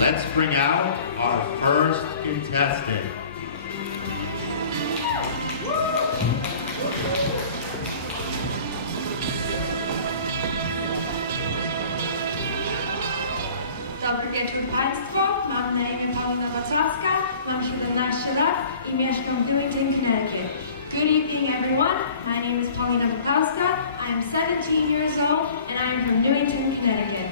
Let's bring out our first contestant. Dobry wieczór Państwu, mam na imię Paulina Wacławska, mam 17 lat I mieszkam w Newington, Connecticut. Good evening everyone, my name is Paulina Wacławska, I am 17 years old and I am from Newington, Connecticut.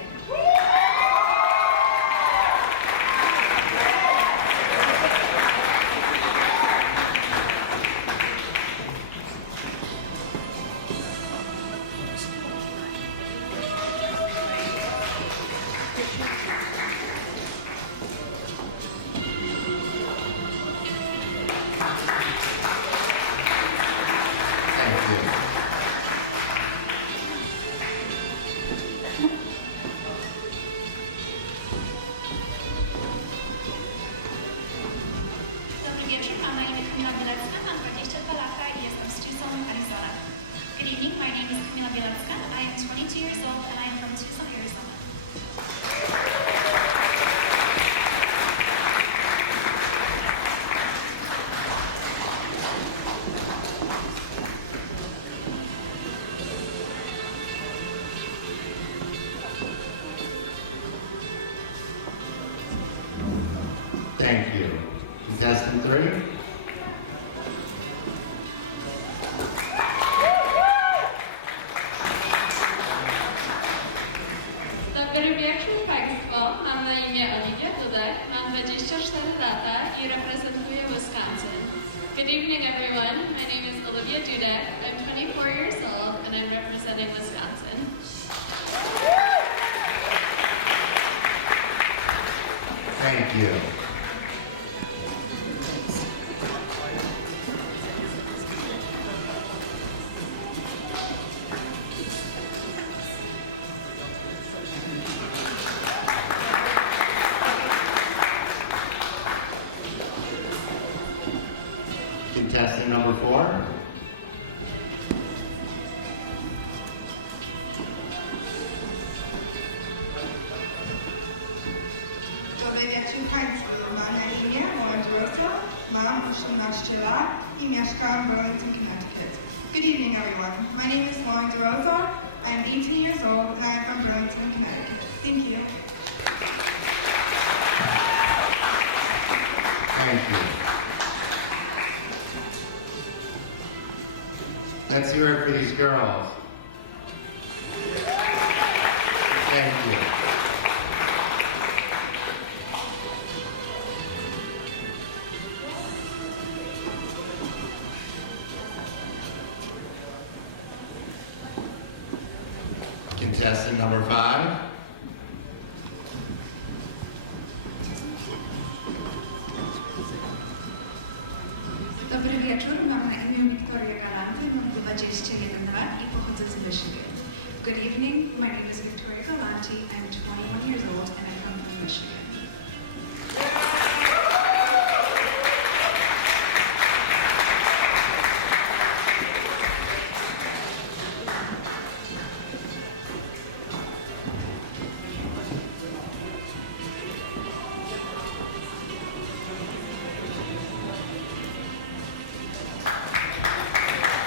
Thank you. Contestant 3. Dobry wieczór Państwu, mam na imię Olivia Dudek, mam 24 lata I reprezentuję Wisconsin. Good evening everyone, my name is Olivia Dudek, I'm 24 years old and I'm representing Wisconsin. Thank you. Contestant number 4. Dobry wieczór Państwu, mam na imię mam 18 lat I mieszkam w Burlington, Connecticut. Good evening everyone, my name is Lauren DeRosa, I am 18 years old and I am from Burlington, Connecticut. Thank you. Thank you. Let's hear it for these girls. Thank you. Contestant number 5. Dobry wieczór, mam na imię Victoria Galante, mam 21 lat I pochodzę z Michigan. Good evening, my name is Victoria Galante, I'm 21 years old and I come from Michigan.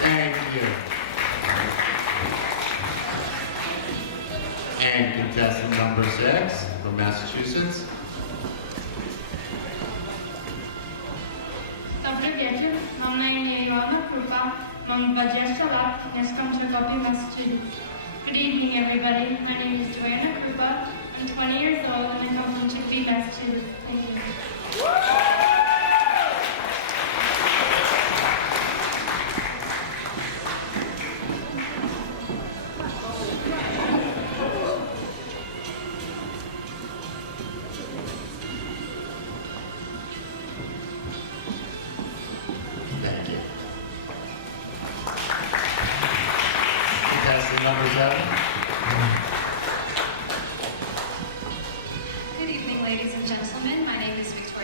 Thank you. And contestant number 6 from Massachusetts. Dobry wieczór, mam na imię Joanna Krupa, mam 20 lat I mieszkam w Drogobie, Massachusetts. Good evening everybody, my name is Joanna Krupa, I'm 20 years old and I come from Chicopee, Massachusetts. Thank you. Thank you. Contestant number 7. Good evening ladies and gentlemen, my name is Victoria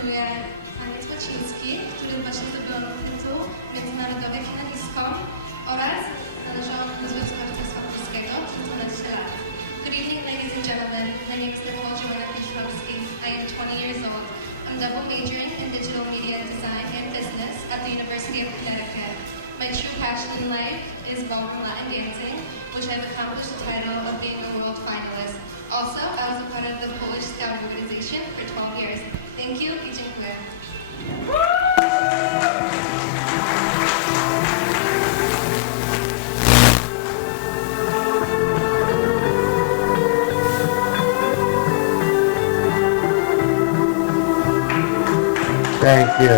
trenuję taniec łaciński, który właśnie zdobyłam tytuł międzynarodowy finalistką oraz należałam do Związku Harcerstwa Polskiego przez 12 lat. Good evening, ladies and gentlemen. My name is Nicole Joanna Pietrowski. I am 20 years old. I'm double majoring in digital media design and business at the University of Connecticut. My true passion in life is ballroom Latin dancing, which I've accomplished the title of being a world finalist. Also, I was a part of the Polish Scout organization for 12 years. Thank you i dziękuję. Thank you.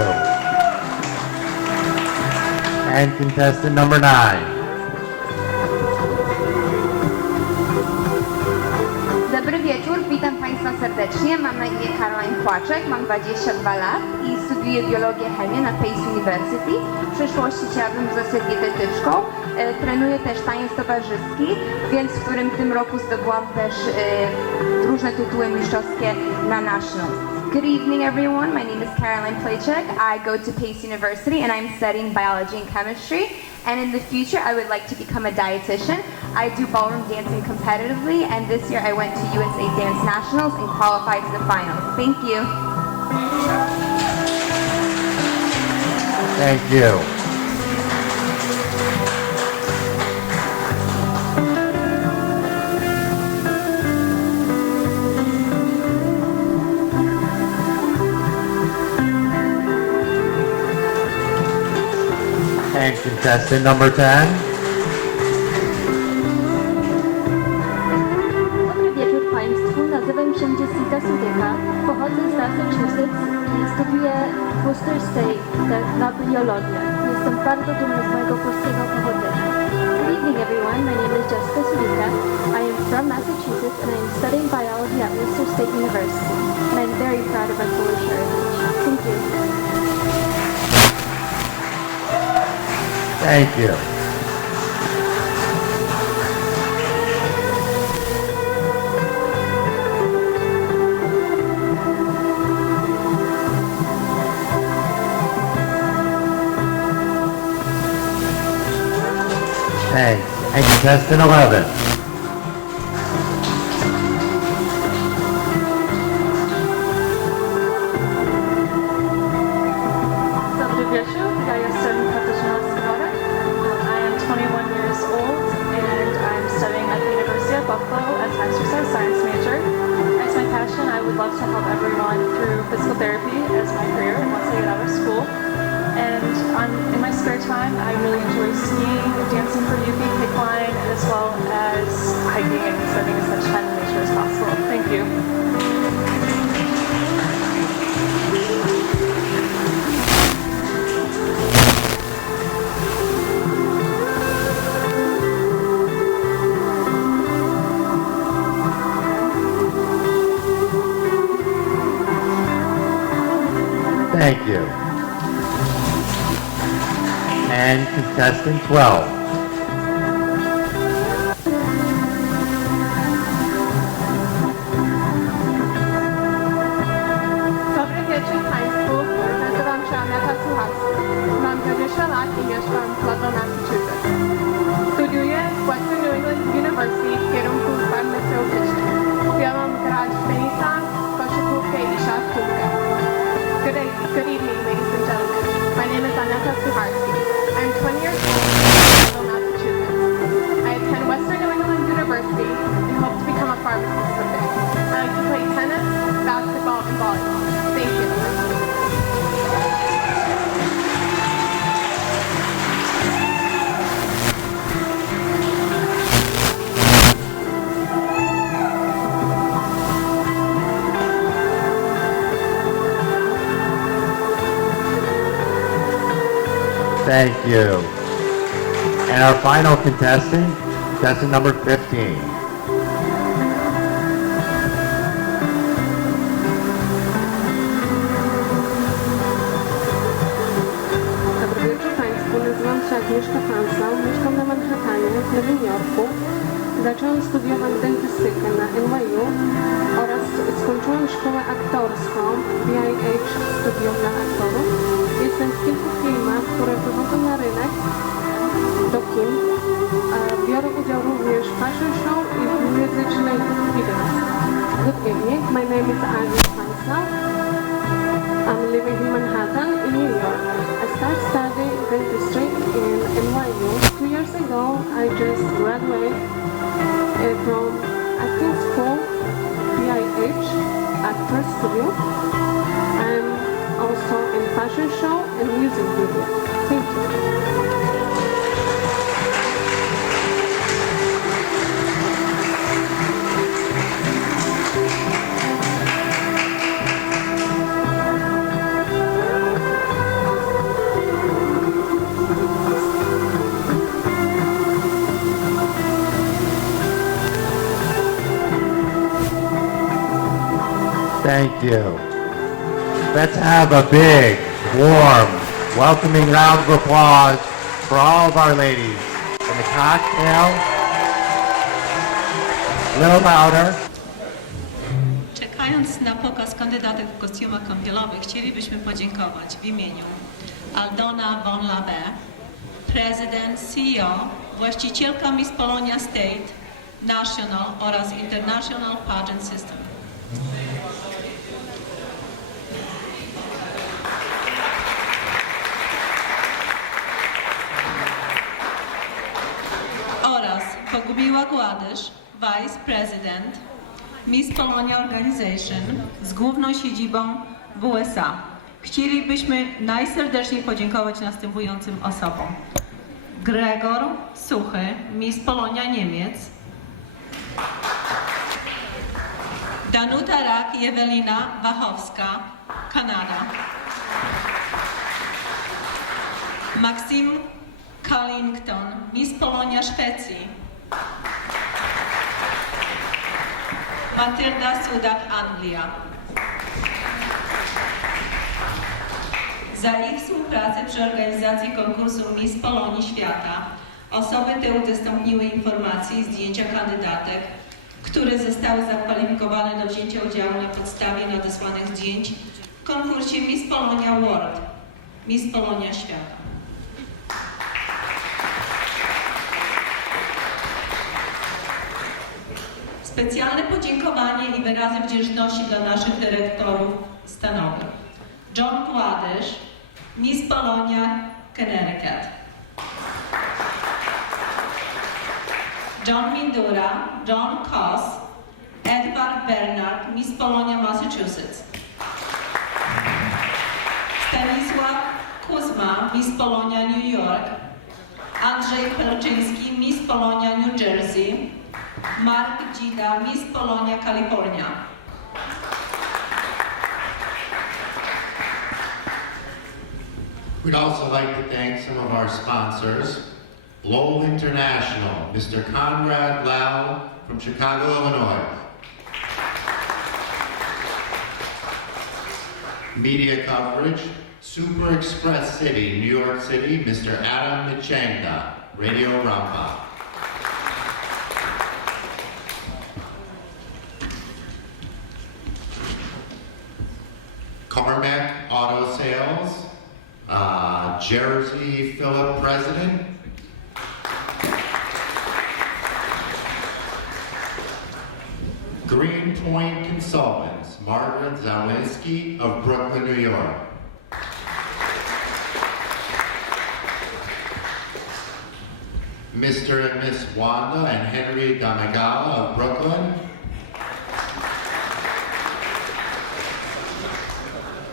And contestant number 9. Dobry wieczór, witam Państwa serdecznie. Mam na imię Caroline Płaczek, mam 22 lat i studiuję biologię chemię na Pace University. W przyszłości chciałabym zostać dietetyczką. Trenuję też taniec towarzyski, więc w którym w tym roku zdobyłam też różne tytuły mistrzowskie na Nationals. Good evening, everyone. My name is Caroline Płacek. I go to Pace University and I'm studying biology and chemistry. And in the future, I would like to become a dietitian. I do ballroom dancing competitively, and this year I went to USA Dance Nationals and qualified to the finals. Thank you. Thank you. And contestant number 10. Dobry wieczór Państwu, nazywam się Jessica Sudyka, pochodzę z Massachusetts i studiuję w Worcester State na biologię. Jestem bardzo dumna z mojego polskiego pochodzenia. Good evening everyone, my name is Jessica Sudyka. I am from Massachusetts and I am studying biology at Worcester State University. And I am very proud of my Polish heritage. Thank you. Thank you. Thanks. And contestant 11. Dobry wieczór, ja jestem Katarzyna Skowara. I am 21 years old and I'm studying at the University of Buffalo as exercise science major. As my passion, I would love to help everyone through physical therapy as my career once I get out of school. And in my spare time, I really enjoy skiing, dancing for UP kick line, as well as hiking and spending as much time in nature as possible. Thank you. Thank you. And contestant 12. Dobry wieczór Państwu, nazywam się Aneta Słuchacka. Mam 20 lat i mieszkam w London, Massachusetts. Studiuję w Western New England University w kierunku farmaceutycznym. Uwielbiam grać w tenisa, koszykówkę i siatkówkę. Good evening, ladies and gentlemen. My name is Aneta Suharski. I'm 20 years old and I'm from Massachusetts. I attend Western New England University and hope to become a pharmacist someday. I like to play tennis, basketball, and volleyball. Thank you. Thank you. And our final contestant, contestant number 15. Dobry wieczór Państwu, nazywam się Agnieszka Hansa, mieszkam na Manhattanie w Nowym Jorku. Zaczęłam studiować dentystykę na NYU oraz skończyłam szkołę aktorską BIH studium na aktorów. Jestem w kilku filmach, które wychodzą na rynek do kin. Biorę udział również w fashion show i w muzycznych videos. Good evening, my name is Agnes Pansa. I'm living in Manhattan, in New York. I started studying dentistry in NYU. 2 years ago, I just graduated from acting school, PIH, Actors Studio. I'm also in fashion show and music video. Thank you. Thank you. Let's have a big, warm, welcoming round of applause for all of our ladies. And the cocktail, a little louder. Czekając na pokaz kandydatek w kostiumach kąpielowych, chcielibyśmy podziękować w imieniu Aldona von Labe, prezydent, CEO, właścicielka Miss Polonia State, National oraz International Pageant System. Oraz Bogumiła Gładysz, Vice President, Miss Polonia Organization z główną siedzibą w USA. Chcielibyśmy najserdeczniej podziękować następującym osobom. Gregor Suchy, Miss Polonia Niemiec. Danuta Rak i Ewelina Wachowska, Kanada. Maxim Carlington, Miss Polonia Szwecji. Matylda Sudak, Anglia. Za ich współpracę przy organizacji konkursu Miss Polonii Świata osoby te udostępniły informacje i zdjęcia kandydatek, które zostały zakwalifikowane do wzięcia udziału na podstawie nadesłanych zdjęć w konkursie Miss Polonia World, Miss Polonia Świata. Specjalne podziękowanie i wyrazy wdzięczności dla naszych dyrektorów stanowych. John Gładysz, Miss Polonia Connecticut. John Mindura, John Koss, Edward Bernard, Miss Polonia Massachusetts. Stanisław Kuzma, Miss Polonia New York. Andrzej Pelczyński, Miss Polonia New Jersey. Mark Dzida, Miss Polonia California. We'd also like to thank some of our sponsors. Lowell International, Mr. Conrad Lau from Chicago, Illinois. Media coverage, Super Express City, New York City, Mr. Adam Michenda, Radio Rampa. Carmack Auto Sales, Jersey Philip President, Greenpoint Consultants, Margaret Zawinski of Brooklyn, New York. Mr. and Miss Wanda and Henry Damagawa of Brooklyn.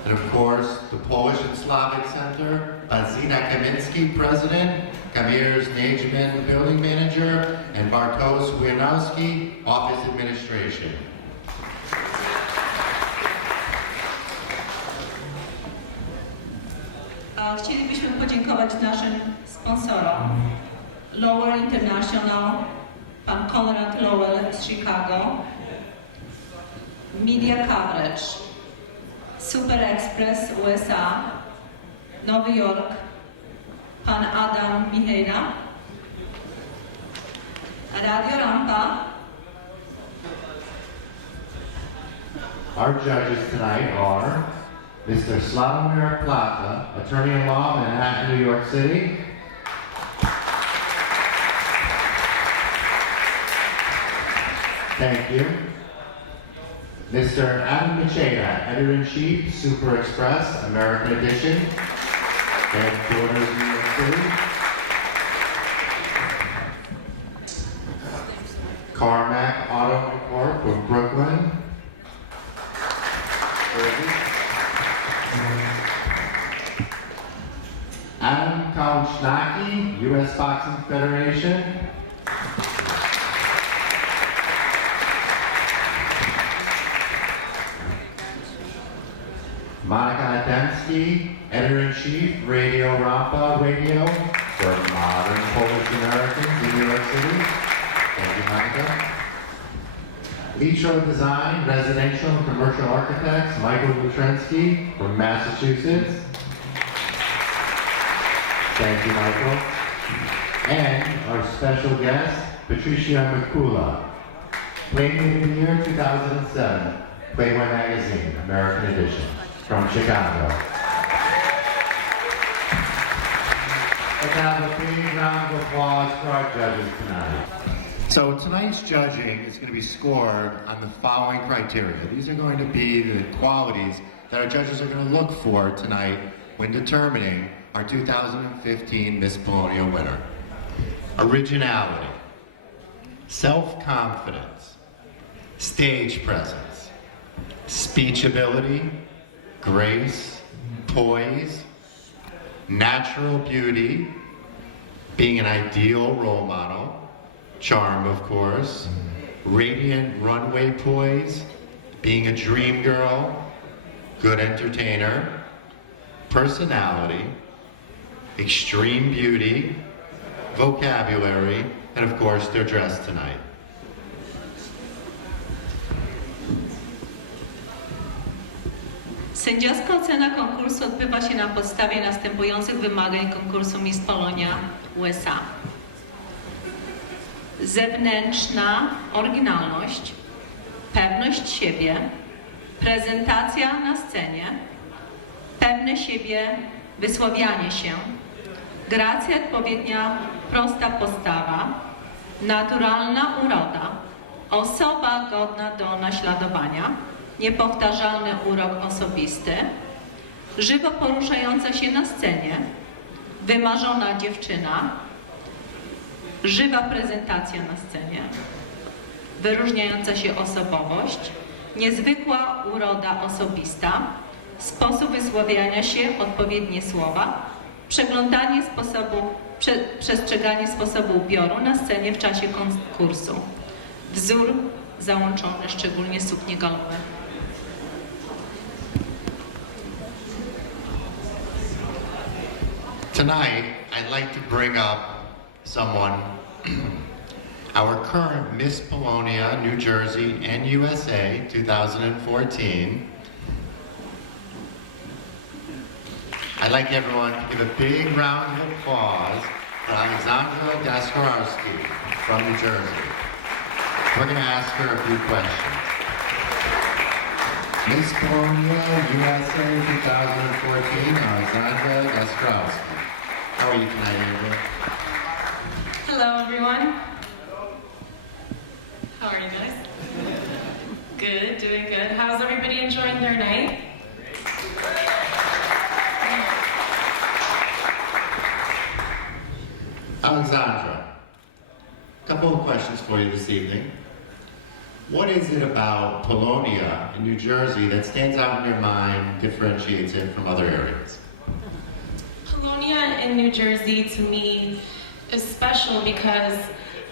And of course, the Polish and Slavic Center, Bazina Kaminski, President, Kamir Najman, Building Manager, and Bartosz Wienowski, Office Administration. Chcielibyśmy podziękować naszym sponsorom. Lower International, pan Konrad Lowell z Chicago. Media Coverage, Super Express USA, Nowy Jork, pan Adam Michela. Radio Rampa. Our judges tonight are Mr. Slavomir Plata, attorney at law in Manhattan, New York City. Thank you. Mr. Adam Macheda, editor-in-chief, Super Express, American Edition, headquarters, New York City. Carmack Auto Corp of Brooklyn. Adam Kauchnaki, U.S. Boxing Federation. Monica Adamski, editor-in-chief, Radio Rampa Radio for modern Polish Americans in New York City. Thank you, Monica. Litro Design, residential and commercial architects, Michael Lutrensky from Massachusetts. Thank you, Michael. And our special guest, Patricia Mikula, Playmate of the Year 2007, Playboy Magazine, American Edition, from Chicago. Let's have a big round of applause for our judges tonight. So tonight's judging is going to be scored on the following criteria. These are going to be the qualities that our judges are going to look for tonight when determining our 2015 Miss Polonia winner. Originality, self-confidence, stage presence, speech ability, grace, poise, natural beauty, being an ideal role model, charm, of course, radiant runway poise, being a dream girl, good entertainer, personality, extreme beauty, vocabulary, and of course their dress tonight. Sędziowska ocena konkursu odbywa się na podstawie następujących wymagań konkursu Miss Polonia USA. Zewnętrzna oryginalność, pewność siebie, prezentacja na scenie, pewne siebie wysławianie się, gracja odpowiednia, prosta postawa, naturalna uroda, osoba godna do naśladowania, niepowtarzalny urok osobisty, żywo poruszająca się na scenie, wymarzona dziewczyna, żywa prezentacja na scenie, wyróżniająca się osobowość, niezwykła uroda osobista, sposób wysławiania się, odpowiednie słowa, przestrzeganie sposobu ubioru na scenie w czasie konkursu, wzór załączony, szczególnie suknie galowe. Tonight, I'd like to bring up someone, our current Miss Polonia, New Jersey and USA 2014. I'd like everyone to give a big round of applause for Alexandra Daskarowski from New Jersey. We're going to ask her a few questions. Miss Polonia USA 2014, Alexandra Daskarowski. How are you tonight, Andrea? Hello, everyone. How are you guys? Good, doing good. How's everybody enjoying their night? Alexandra, a couple of questions for you this evening. What is it about Polonia in New Jersey that stands out in your mind, differentiates it from other areas? Polonia in New Jersey, to me, is special because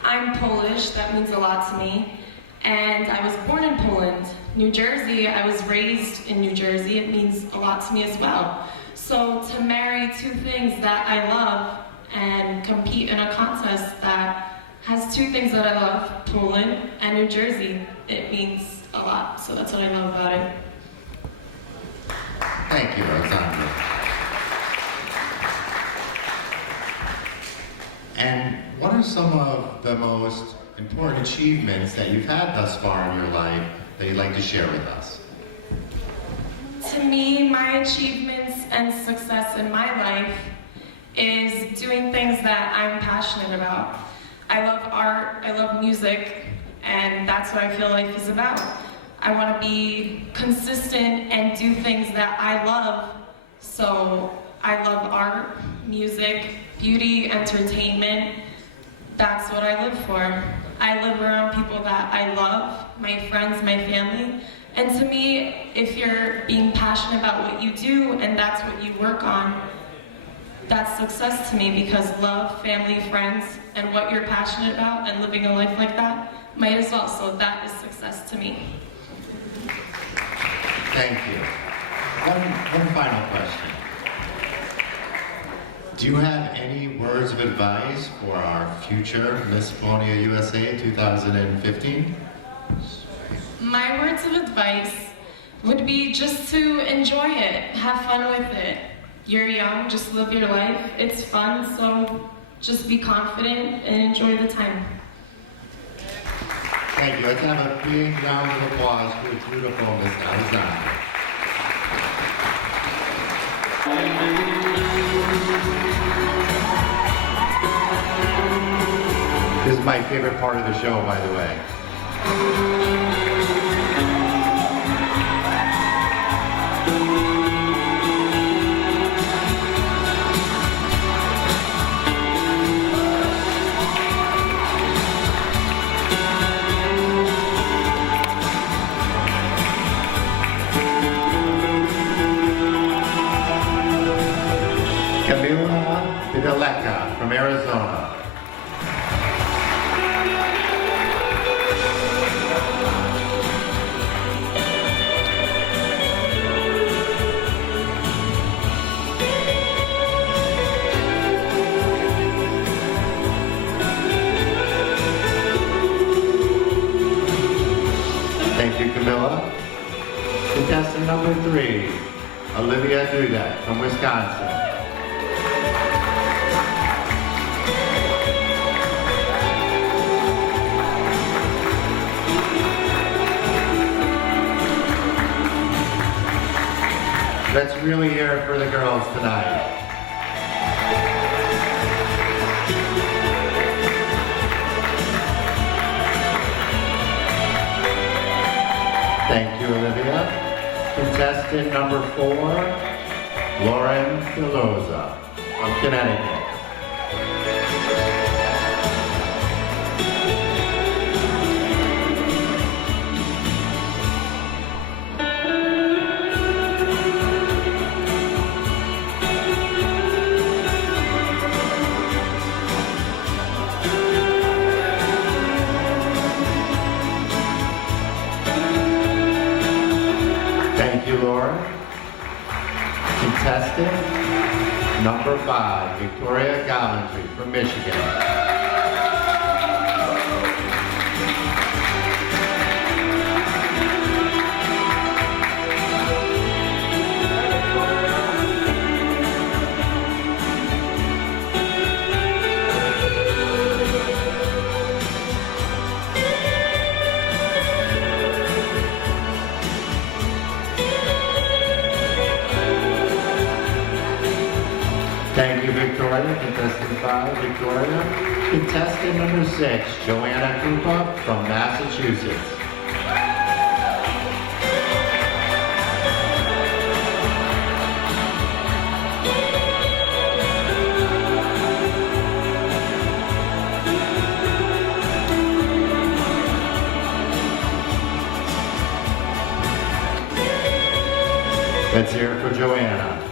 I'm Polish. That means a lot to me. And I was born in Poland. New Jersey, I was raised in New Jersey. It means a lot to me as well. So to marry two things that I love and compete in a contest that has two things that I love, Poland and New Jersey, it means a lot. So that's what I love about it. Thank you, Alexandra. And what are some of the most important achievements that you've had thus far in your life that you'd like to share with us? To to me, my achievements and success in my life is doing things that I'm passionate about. I love art, I love music, and that's what I feel life is about. I want to be consistent and do things that I love. So I love art, music, beauty, entertainment. That's what I live for. I live around people that I love, my friends, my family. And to me, if you're being passionate about what you do and that's what you work on, that's success to me, because love, family, friends, and what you're passionate about and living a life like that might as well. So that is success to me. Thank you. One final question. Do you have any words of advice for our future Miss Polonia USA 2015? My words of advice would be just to enjoy it, have fun with it. You're young, just live your life. It's fun, so just be confident and enjoy the time. Thank you. Let's have a big round of applause for the beautiful Miss Alexandra. This is my favorite part of the show, by the way. From Arizona. Thank you, Camilla. Contestant number 3, Olivia Dudek from Wisconsin. Let's really hear it for the girls tonight. Thank you, Olivia. Contestant number 4, Lauren Deloza from Connecticut. Thank you, Laura. Contestant number 5, Victoria Gallantry from Michigan. Thank you, Victoria. Contestant 5, Victoria. Contestant number 6, Joanna Krupa from Massachusetts. Let's hear it for Joanna.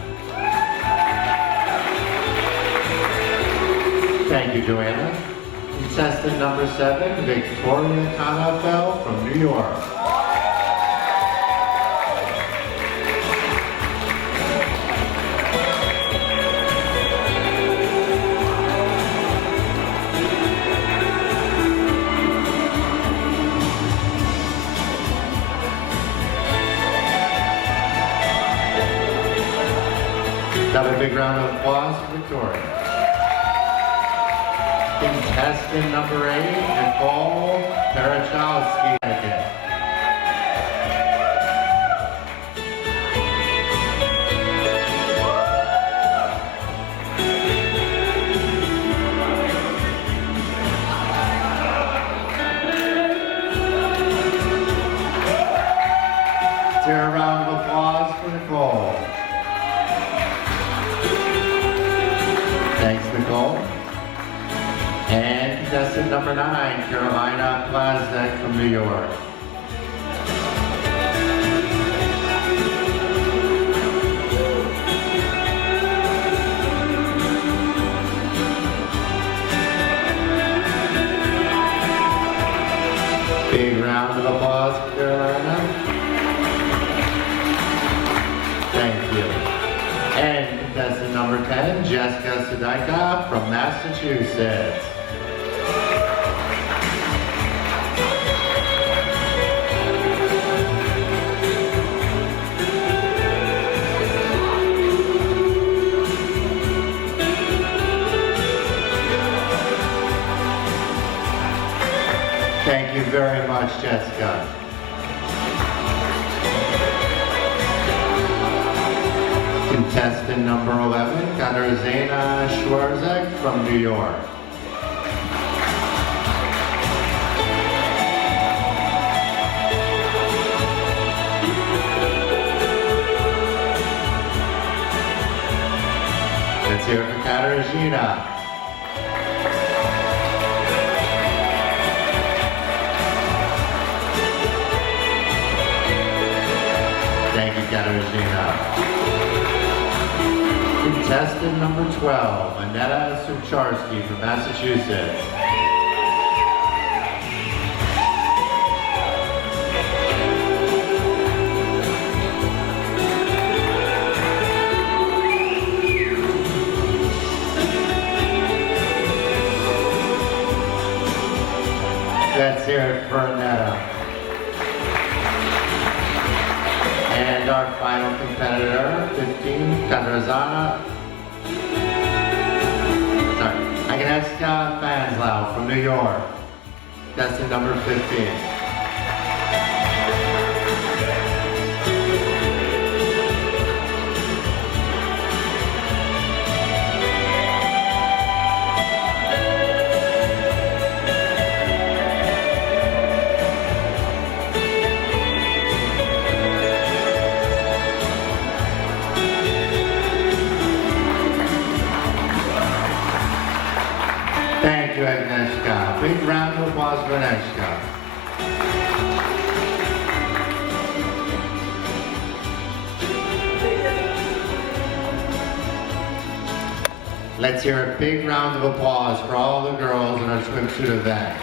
Thank you, Joanna. Contestant number 7, Victoria Conafel from New York. Another big round of applause for Victoria. Contestant number 8, Nicole Parachowski again. hear a round of applause for Nicole. Thanks, Nicole. And contestant number 9, Carolina Plazek from New York. Big round of applause for Carolina. Thank you. And contestant number 10, Jessica Sudaika from Massachusetts. Thank you very much, Jessica. Contestant number 11, Katarzyna Schwarzek from New York. Let's hear it for Katarzyna. Thank you, Katarzyna. Contestant number 12, Annetta Sucharski from Massachusetts. Let's hear it for Annetta. And our final competitor, 15, Agnieszka Fanslau from New York. That's the number 15. Thank you, Agnieszka. Big round of applause for Agnieszka. Let's hear a big round of applause for all the girls in our swimsuit event.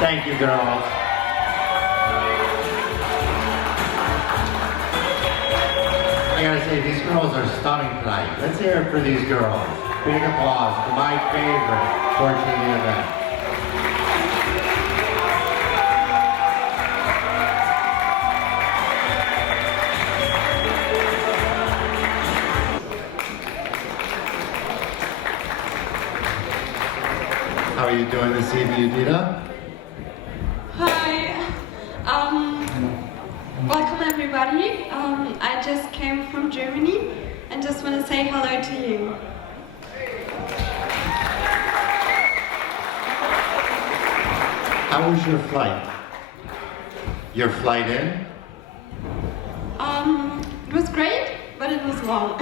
Thank you, girls. I gotta say, these girls are stunning tonight. Let's hear it for these girls. Big applause for my favorite portion of the event. How are you doing this evening, Edita? Hi, welcome everybody. I just came from Germany and just want to say hello to you. How was your flight? Your flight in? It was great, but it was long.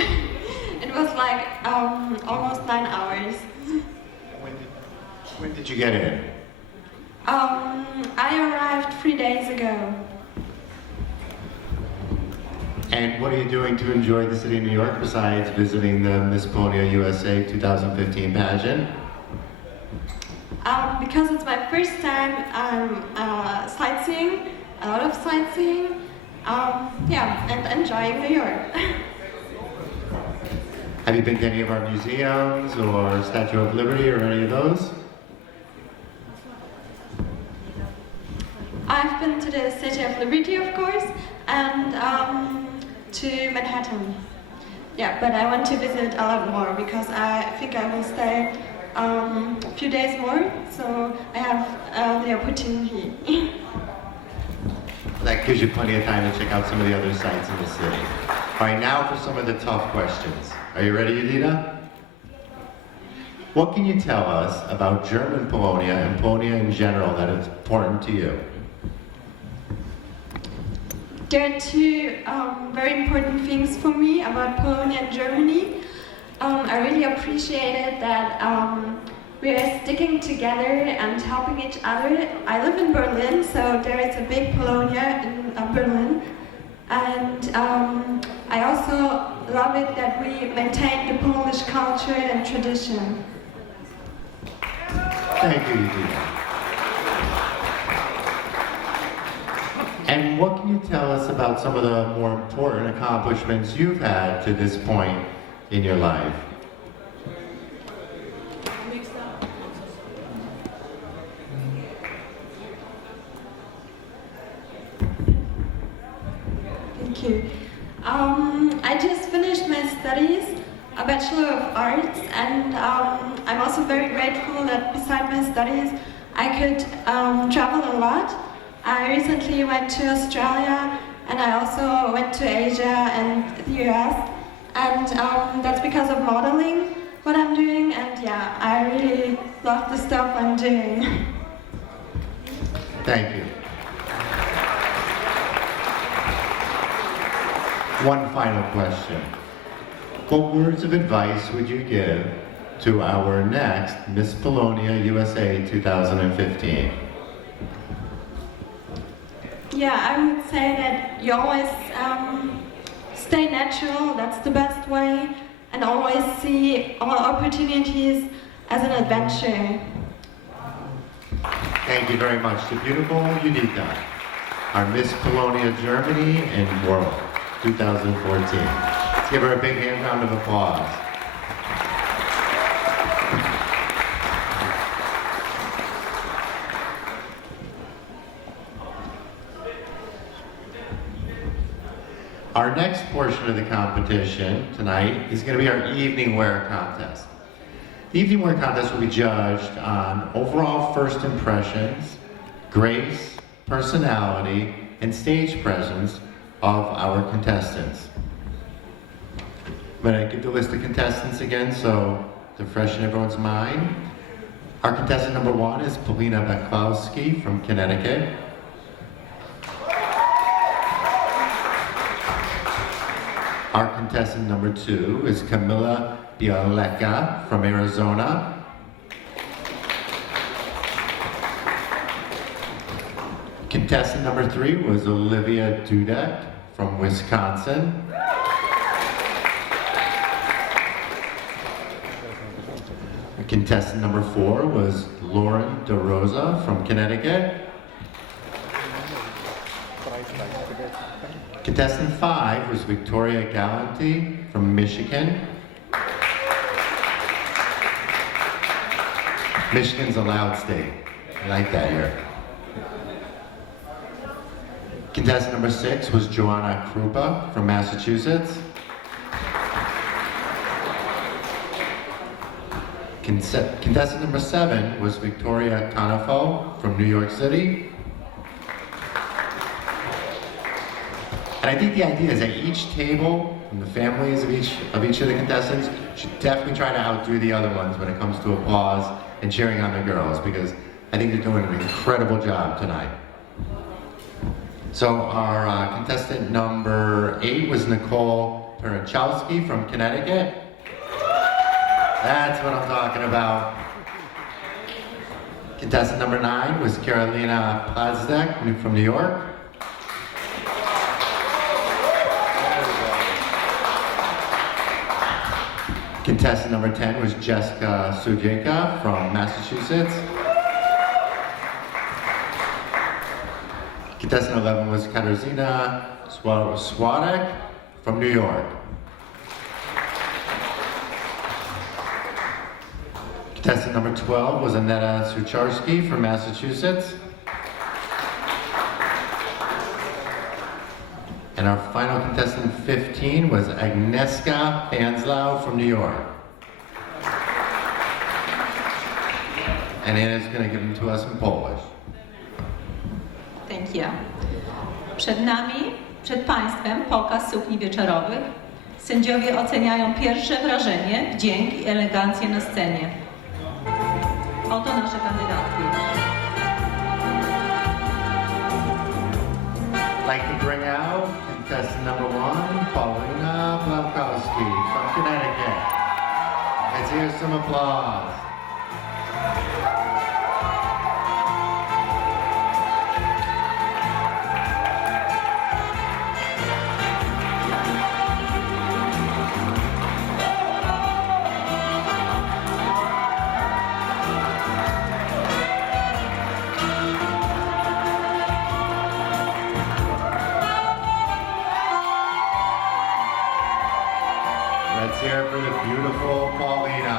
It was like almost 9 hours. When did you get in? I arrived 3 days ago. And what are you doing to enjoy the city of New York besides visiting the Miss Polonia USA 2015 pageant? Because it's my first time, I'm sightseeing, a lot of sightseeing, and enjoying New York. Have you been to any of our museums or Statue of Liberty or any of those? I've been to the Statue of Liberty, of course, and to Manhattan. Yeah, but I want to visit a lot more because I think I will stay a few days more, so I have the opportunity. That gives you plenty of time to check out some of the other sites in the city. All right, now for some of the tough questions. Are you ready, Edita? What can you tell us about German Polonia and Polonia in general that is important to you? There are two very important things for me about Polonia and Germany. I really appreciated that we are sticking together and helping each other. I live in Berlin, so there is a big Polonia in Berlin. And I also love it that we maintain the Polish culture and tradition. Thank you, Edita. And what can you tell us about some of the more important accomplishments you've had to this point in your life? Thank you. I just finished my studies, a Bachelor of Arts, and I'm also very grateful that beside my studies I could travel a lot. I recently went to Australia, and I also went to Asia and the US, and that's because of modeling, what I'm doing, and yeah, I really love the stuff I'm doing. Thank you. One final question. What words of advice would you give to our next Miss Polonia USA 2015? Yeah, I would say that you always stay natural, that's the best way, and always see all opportunities as an adventure. Thank you very much. The beautiful Edita, our Miss Polonia Germany and World 2014. Let's give her a big hand round of applause. Our next portion of the competition tonight is going to be our evening wear contest. The evening wear contest will be judged on overall first impressions, grace, personality, and stage presence of our contestants. I'm going to give the list of contestants again so they're fresh in everyone's mind. Our contestant number 1 is Polina Beklowski from Connecticut. Our contestant number 2 is Camila Bialeka from Arizona. Contestant number 3 was Olivia Dudek from Wisconsin. Contestant number 4 was Lauren DeRosa from Connecticut. Contestant 5 was Victoria Galanti from Michigan. Michigan's a loud state. I like that here. Contestant number 6 was Joanna Krupa from Massachusetts. Contestant number 7 was Victoria Conifo from New York City. And I think the idea is that each table and the families of each of the contestants should definitely try to outdo the other ones when it comes to applause and cheering on the girls, because I think they're doing an incredible job tonight. So our contestant number 8 was Nicole Perachowski from Connecticut. That's what I'm talking about. Contestant number 9 was Carolina Plazdek from New York. Contestant number 10 was Jessica Sujeka from Massachusetts. Contestant 11 was Katarzyna Swadek from New York. Contestant number 12 was Aneta Sucharski from Massachusetts. And our final contestant 15 was Agnieszka Banzlau from New York. and Anna's going to give them to us in Polish. Thank you. Przed Państwem pokaz sukni wieczorowych. Sędziowie oceniają pierwsze wrażenie, wdzięk i elegancję na scenie. Oto nasze kandydatki. I'd like to bring out contestant number 1, Paulina Blakowski from Connecticut. Let's hear some applause. Let's hear it for the beautiful Paulina.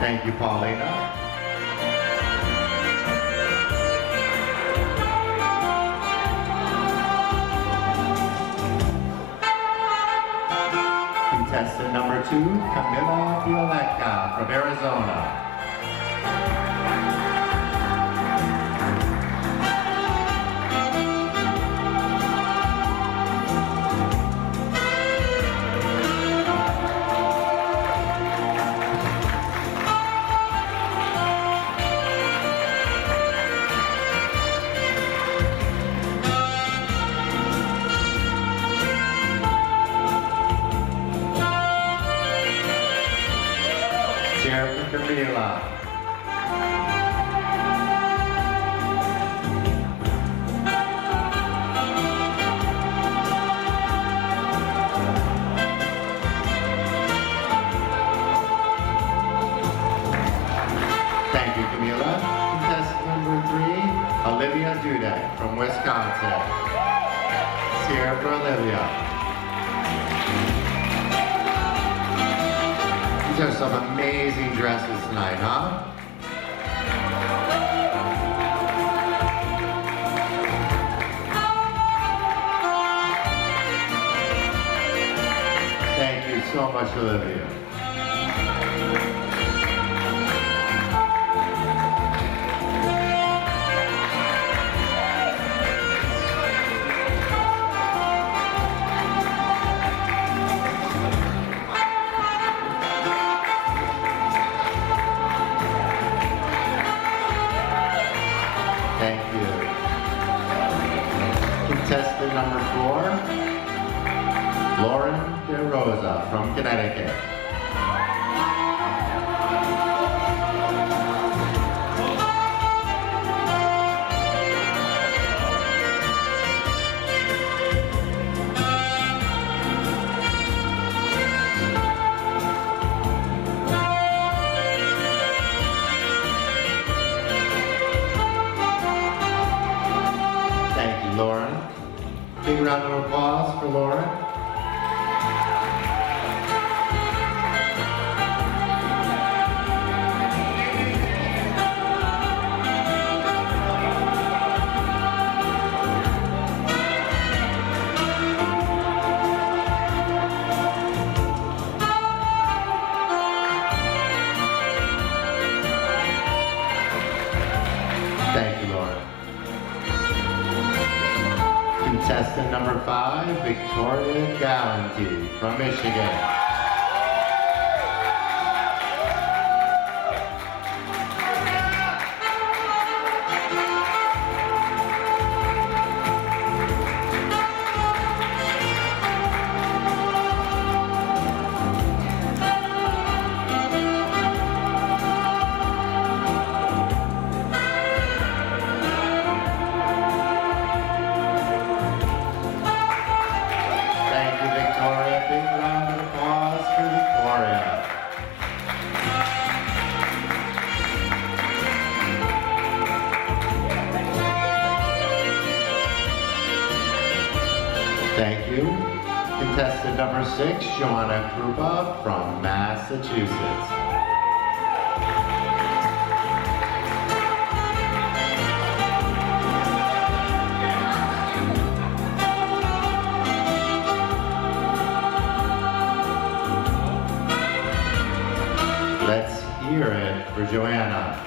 Thank you, Paulina. Contestant number 2, Camila Violeta from Arizona. Chair for Camila. Thank you, Camila. Contestant number 3, Olivia Dudek from Wisconsin. Chair for Olivia. These are some amazing dresses tonight, huh? Thank you so much, Olivia. Thank you. Contestant number 4, Lauren De Rosa from Connecticut. Thank you, Lauren. Big round of applause for Lauren. Thank you, Lauren. Contestant number 5, Victoria Gallanty from Michigan. Thank you, Victoria. Big round of applause for Victoria. Thank you. Contestant number 6, Joanna Krupa from Massachusetts. Let's hear it for Joanna.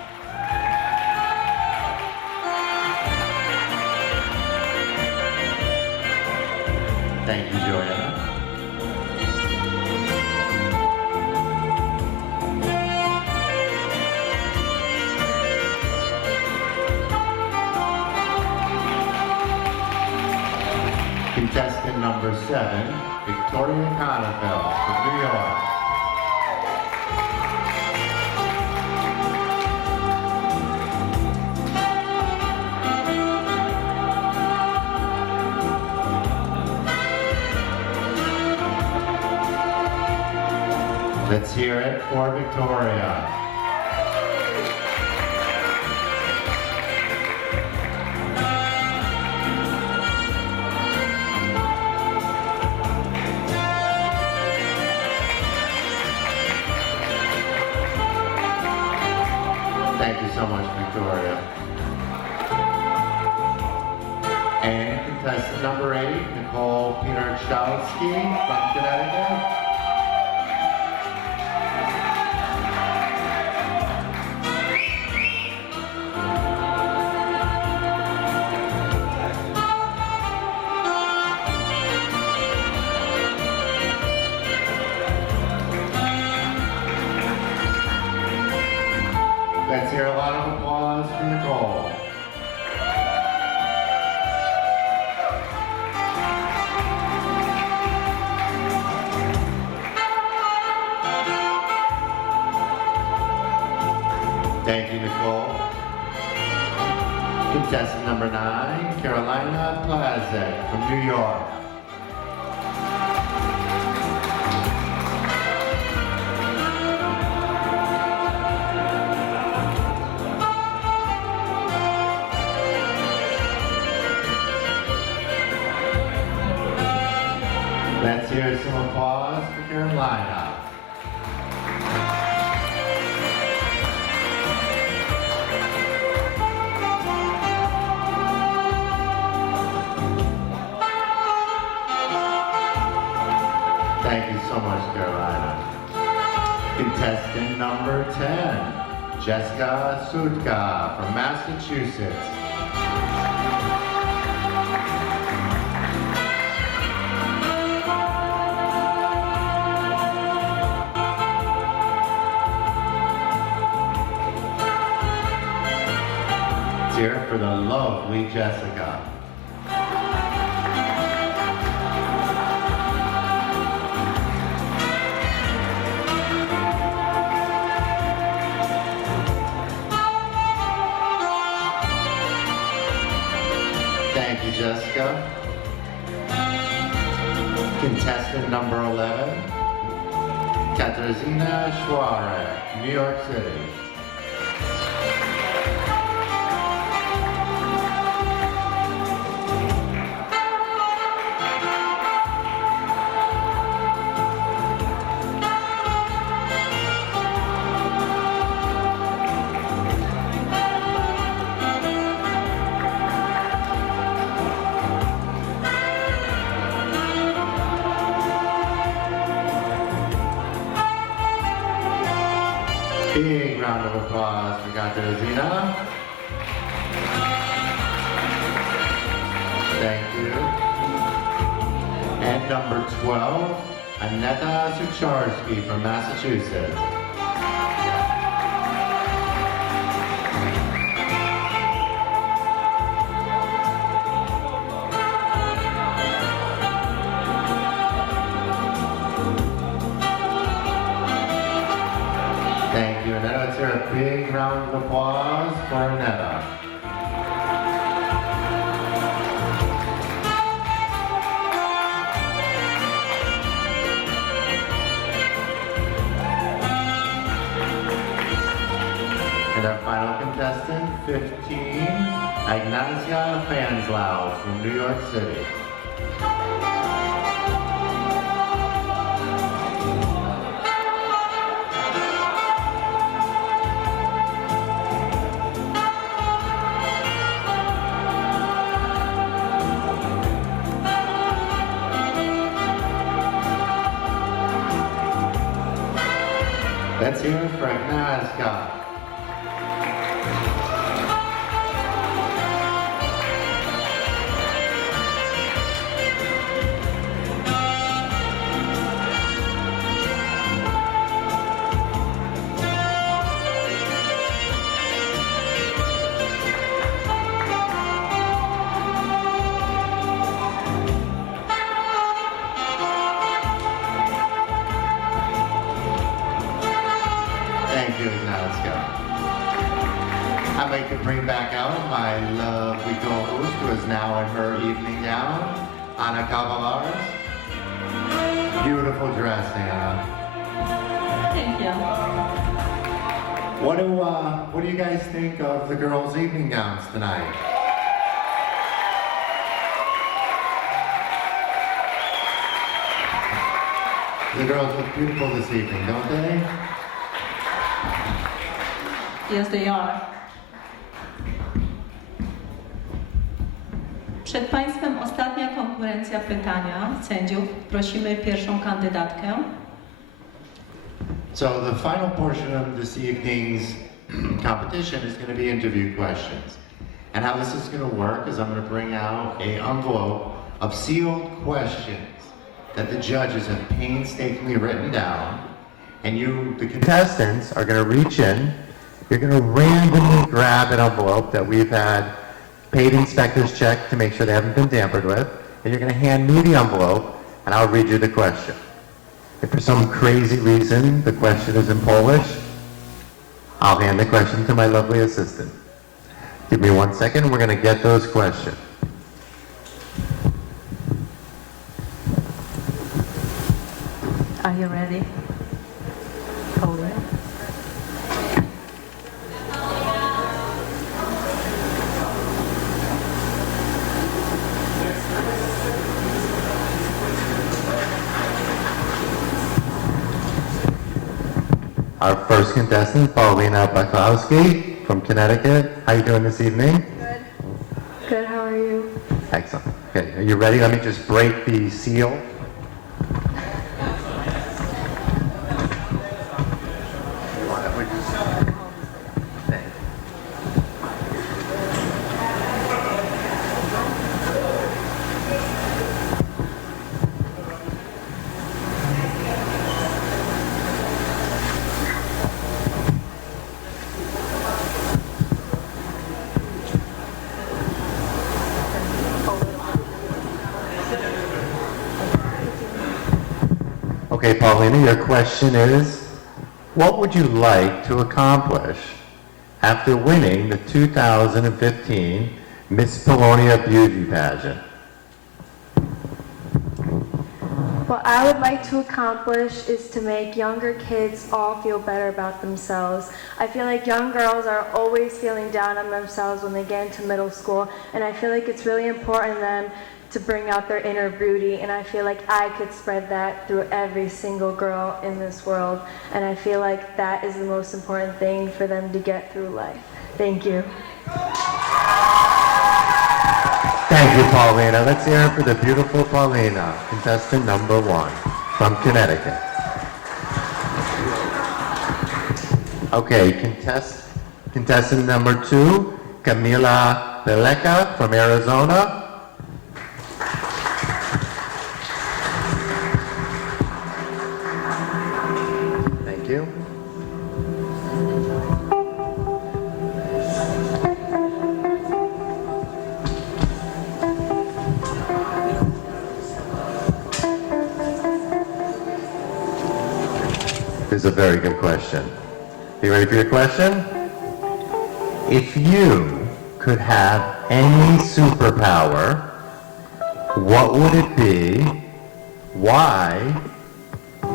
Thank you, Joanna. Contestant number 7, Victoria Connefeld from New York. Let's hear it for Victoria. Thank you so much, Victoria. And contestant number 8, Nicole Peter-Chowski from Connecticut. Let's hear a lot of applause for Nicole. Thank you, Nicole. Contestant number 9, Carolina Plazek from New York. Let's hear some applause for Carolina. Thank you so much, Carolina. Contestant number 10, Jessica Sutka from Massachusetts. Let's hear it for the lovely Jessica. Thank you, Jessica. Contestant number 11, Katarzyna Schwarek, New York City. Big round of applause for Katarzyna. Thank you. And number 12, Aneta Sucharski from Massachusetts. Thank you, Aneta. Let's hear a big round of applause for Aneta. And our final contestant, 15, Ignacia Fanslau from New York City. Let's hear it for Agnieszka. Thank you, Agnieszka. I'd like to bring back out my lovely co-host who is now in her evening gown, Anna Cavalares. Beautiful dress, Anna. Thank you. What do you guys think of the girls' evening gowns tonight? The girls look beautiful this evening, don't they? Yes, they are. Przed Państwem ostatnia konkurencja pytania sędziów. Prosimy pierwszą kandydatkę. So the final portion of this evening's competition is going to be interview questions. And how this is going to work is I'm going to bring out an envelope of sealed questions that the judges have painstakingly written down. And you, the contestants, are going to reach in. You're going to randomly grab an envelope that we've had paid inspectors check to make sure they haven't been tampered with. And you're going to hand me the envelope, and I'll read you the question. If for some crazy reason the question is in Polish, I'll hand the question to my lovely assistant. Give me 1 second, we're going to get those questions. Are you ready? Paulina? Our first contestant, Paulina Baklowski from Connecticut. How are you doing this evening? Good. Good, how are you? Excellent. Okay, are you ready? Let me just break the seal. Okay, Paulina, your question is, what would you like to accomplish after winning the 2015 Miss Polonia Beauty Pageant? What I would like to accomplish is to make younger kids all feel better about themselves. I feel like young girls are always feeling down on themselves when they get into middle school, and I feel like it's really important to them to bring out their inner beauty, and I feel like I could spread that through every single girl in this world, and I feel like that is the most important thing for them to get through life. Thank you. Thank you, Paulina. Let's hear it for the beautiful Paulina, contestant number 1 from Connecticut. Okay, contestant number 2, Camila Beleka from Arizona. Thank you. This is a very good question. Are you ready for your question? If you could have any superpower, what would it be? Why?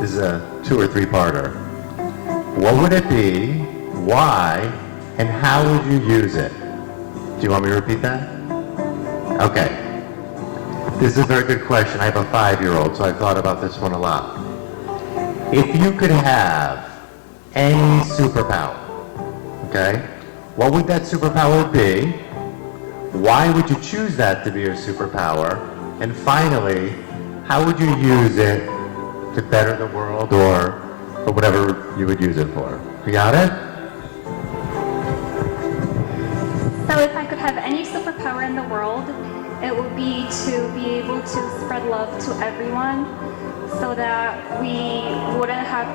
This is a 2 or 3-parter. What would it be? Why? And how would you use it? Do you want me to repeat that? Okay. This is a very good question. I have a 5-year-old, so I've thought about this one a lot. If you could have any superpower, okay, what would that superpower be? Why would you choose that to be your superpower? And finally, how would you use it to better the world or or whatever you would use it for. You got it? So if I could have any superpower in the world, it would be to be able to spread love to everyone so that we wouldn't have,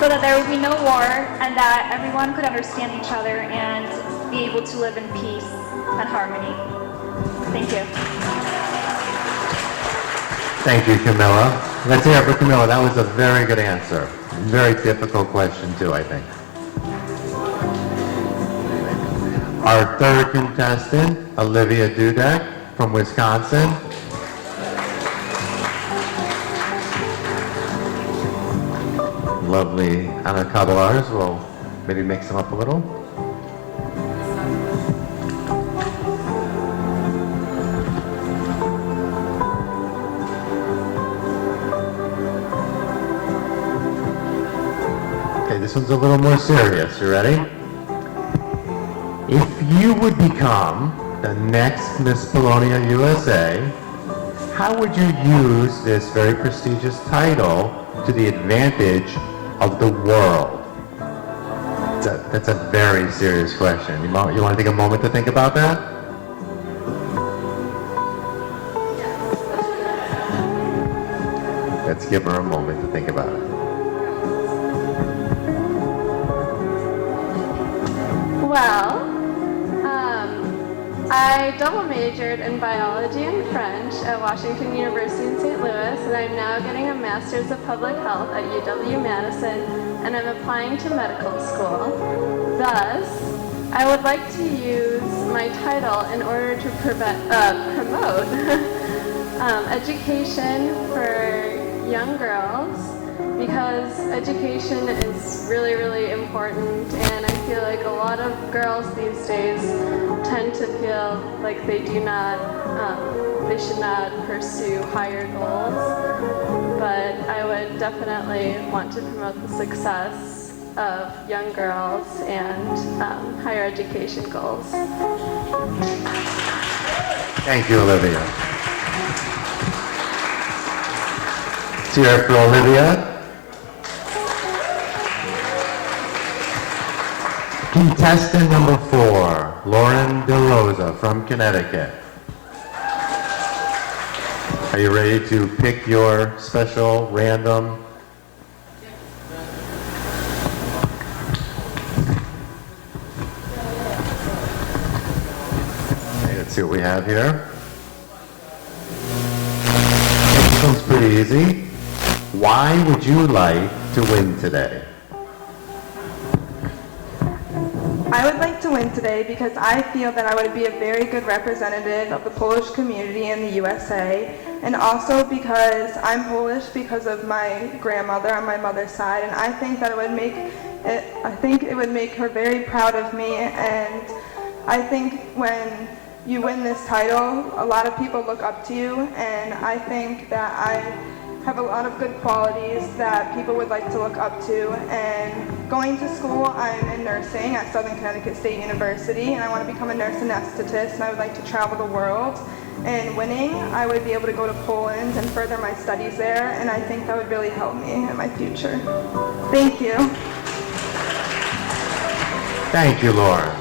so that there would be no war and that everyone could understand each other and be able to live in peace and harmony. Thank you. Thank you, Camilla. Let's hear it for Camilla. That was a very good answer. Very difficult question too, I think. Our third contestant, Olivia Dudek from Wisconsin. Lovely Anna Cabalars. We'll maybe mix them up a little. Okay, this one's a little more serious. You ready? If you would become the next Miss Polonia USA, how would you use this very prestigious title to the advantage of the world? That's a very serious question. You want to take a moment to think about that? Let's give her a moment to think about it. Well, I double majored in biology and French at Washington University in St. Louis, and I'm now getting a master's of public health at UW-Madison, and I'm applying to medical school. Thus, I would like to use my title in order to promote education for young girls, because education is really, really important, and I feel like a lot of girls these days tend to feel like they should not pursue higher goals, but I would definitely want to promote the success of young girls and higher education goals. Thank you, Olivia. Let's hear it for Olivia. Contestant number 4, Lauren De Rosa from Connecticut. Are you ready to pick your special random? Okay, let's see what we have here. This one's pretty easy. Why would you like to win today? I would like to win today because I feel that I would be a very good representative of the Polish community in the USA, and also because I'm Polish because of my grandmother on my mother's side, and I think that it would make her very proud of me. And I think when you win this title, a lot of people look up to you, and I think that I have a lot of good qualities that people would like to look up to. And going to school, I'm in nursing at Southern Connecticut State University, and I want to become a nurse anesthetist, and I would like to travel the world. And winning, I would be able to go to Poland and further my studies there, and I think that would really help me in my future. Thank you. Thank you, Lauren.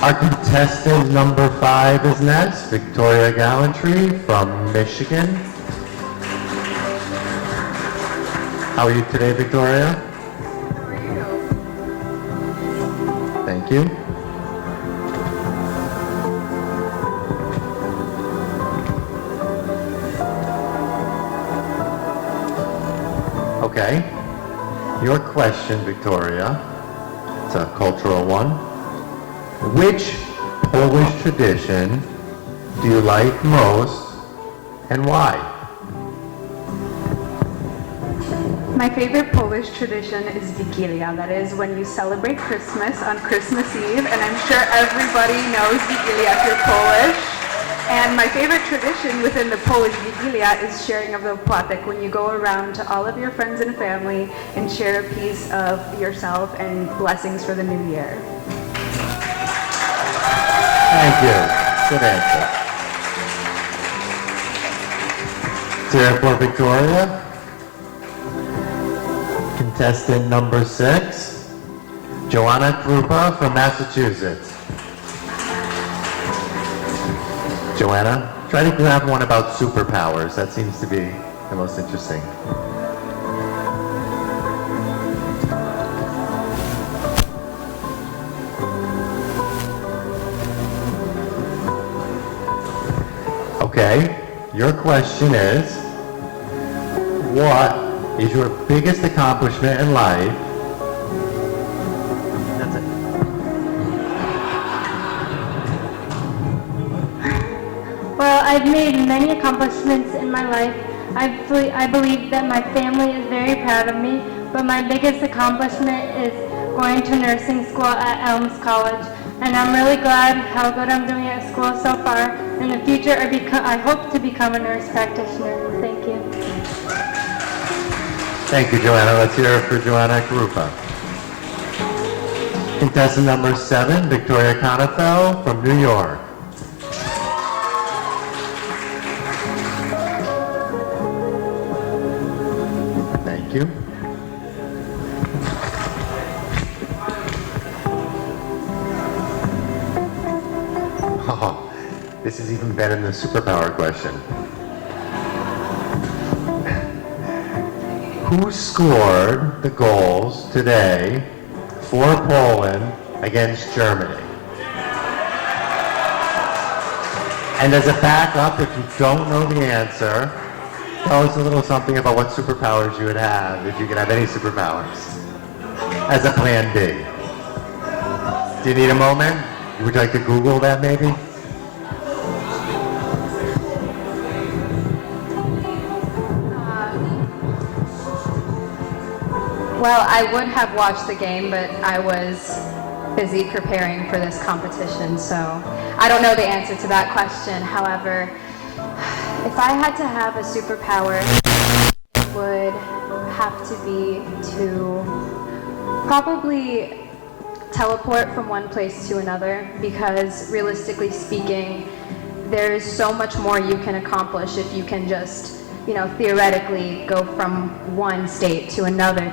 Our contestant number 5 is next, Victoria Gallantry from Michigan. How are you today, Victoria? How are you? Thank you. Okay. Your question, Victoria, it's a cultural one. Which Polish tradition do you like most and why? My favorite Polish tradition is Wigilia. That is when you celebrate Christmas on Christmas Eve, and I'm sure everybody knows Wigilia if you're Polish. And my favorite tradition within the Polish Wigilia is sharing of the opłatek, when you go around to all of your friends and family and share a piece of yourself and blessings for the new year. Thank you. Good answer. Let's hear it for Victoria. Contestant number 6, Joanna Krupa from Massachusetts. Joanna, try to grab one about superpowers. That seems to be the most interesting. Okay, your question is, what is your biggest accomplishment in life? That's it. Well, I've made many accomplishments in my life. I believe that my family is very proud of me, but my biggest accomplishment is going to nursing school at Elms College. And I'm really glad how good I'm doing at school so far. In the future, I hope to become a nurse practitioner. Thank you. Thank you, Joanna. Let's hear it for Joanna Krupa. Contestant number 7, Victoria Conifel from New York. Thank you. Oh, this is even better than the superpower question. Who scored the goals today for Poland against Germany? And as a backup, if you don't know the answer, tell us a little something about what superpowers you would have if you could have any superpowers as a plan B. Do you need a moment? Would you like to Google that maybe? Well, I would have watched the game, but I was busy preparing for this competition, so I don't know the answer to that question. However, if I had to have a superpower, it would have to be to probably teleport from one place to another, because realistically speaking, there's so much more you can accomplish if you can just, theoretically go from one state to another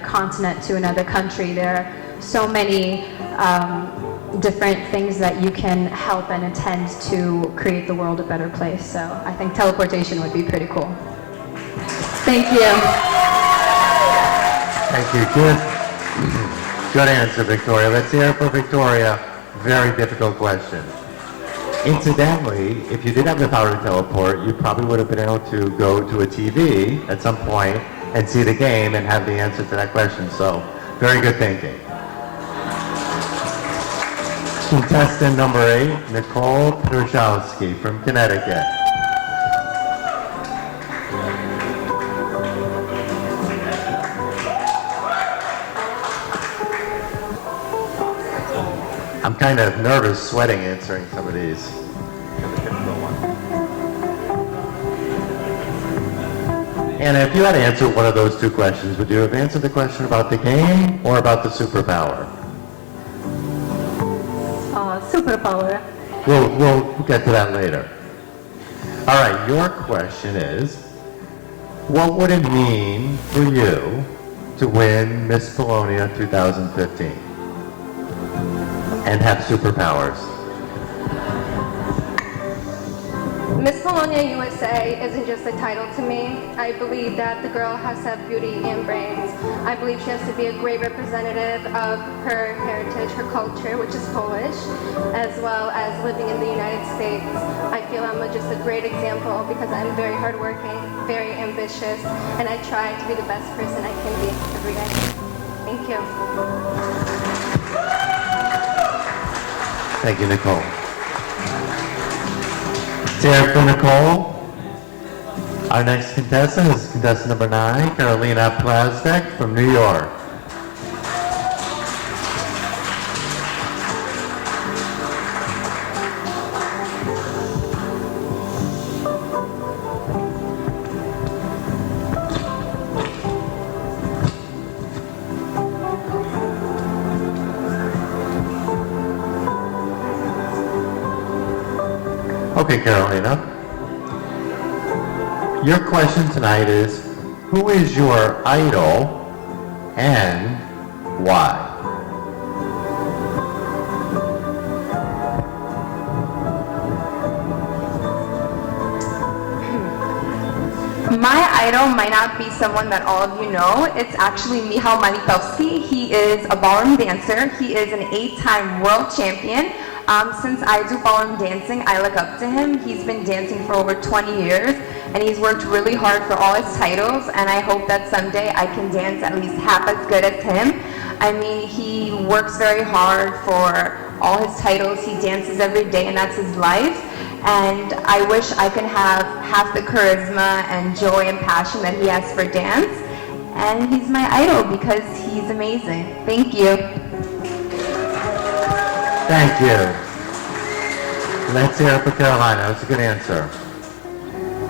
continent, to another country. There are so many different things that you can help and attend to create the world a better place. So I think teleportation would be pretty cool. Thank you. Thank you. Good answer, Victoria. Let's hear it for Victoria. Very difficult question. Incidentally, if you did have the power to teleport, you probably would have been able to go to a TV at some point and see the game and have the answer to that question. So, very good thinking. Contestant number 8, Nicole Piotrowski from Connecticut. I'm kind of nervous, sweating answering some of these. Anna, if you had to answer one of those two questions, would you have answered the question about the game or about the superpower? Superpower. We'll get to that later. All right, your question is, what would it mean for you to win Miss Polonia 2015? And have superpowers? Miss Polonia USA isn't just a title to me. I believe that the girl has to have beauty and brains. I believe she has to be a great representative of her heritage, her culture, which is Polish, as well as living in the United States. I feel I'm just a great example because I'm very hardworking, very ambitious, and I try to be the best person I can be every day. Thank you. Thank you, Nicole. Here for Nicole. Our next contestant is contestant number 9, Carolina Plastek from New York. Okay, Carolina. Your question tonight is, who is your idol and why? My idol might not be someone that all of you know. It's actually Michał Malikowski. He is a ballroom dancer. He is an 8-time world champion. Since I do ballroom dancing, I look up to him. He's been dancing for over 20 years, and he's worked really hard for all his titles, and I hope that someday I can dance at least half as good as him. I mean, he works very hard for all his titles. He dances every day, and that's his life. And I wish I could have half the charisma and joy and passion that he has for dance. And he's my idol because he's amazing. Thank you. Thank you. Let's hear it for Carolina. That's a good answer.